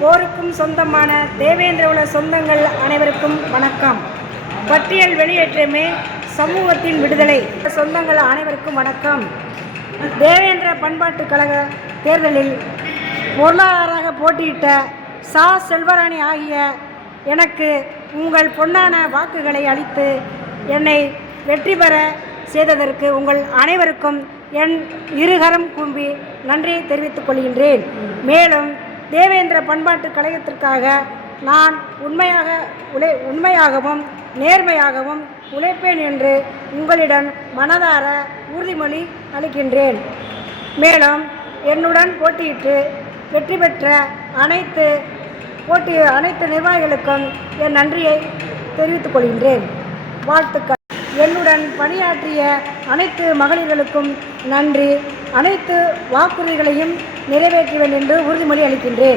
போருக்கும் சொந்தமான தேவேந்திர உல சொந்தங்கள் அனைவருக்கும் வணக்கம். பட்டியல் வெளியேற்றமே சமூகத்தின் விடுதலை. சொந்தங்கள் அனைவருக்கும் வணக்கம். தேவேந்திர பண்பாட்டுக் கழக தேர்தலில் பொருளாளராக போட்டியிட்ட சா. செல்வராணி ஆகிய எனக்கு உங்கள் பொன்னான வாக்குகளை அளித்து என்னை வெற்றி பெற செய்ததற்கு உங்கள் அனைவருக்கும் என் இருகரம் கும்பி நன்றியை தெரிவித்துக் கொள்கின்றேன். மேலும் தேவேந்திர பண்பாட்டு கழகத்திற்காக நான் உண்மையாக உழை உண்மையாகவும் நேர்மையாகவும் உழைப்பேன் என்று உங்களிடம் மனதார உறுதிமொழி அளிக்கின்றேன். மேலும் என்னுடன் போட்டியிட்டு வெற்றி பெற்ற அனைத்து போட்டி அனைத்து நிர்வாகிகளுக்கும் என் நன்றியை தெரிவித்துக் கொள்கின்றேன். வாழ்த்துக்கள். என்னுடன் பணியாற்றிய அனைத்து மகளிர்களுக்கும் நன்றி. அனைத்து வாக்குறுதிகளையும் நிறைவேற்றுவேன் என்று உறுதிமொழி அளிக்கின்றேன்.